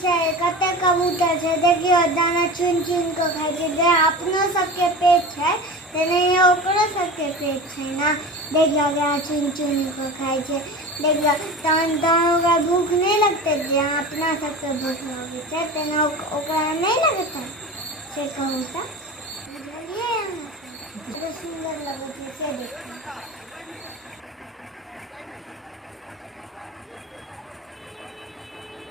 છે કતે કબૂતર છે देखियो दाना चुन चुन को खाय છે जे अपनो सबके पेट છે તેને ये ओकरो सबके पेट છે ना देखियो दाना चुन चुन को खाय છે देखियो तन ओकरा भूख नहीं लगते जे अपना सबके भूख लगे छै તેને ओकरा नहीं लगता से कबूतर ये सुंदर लगे छै से देखो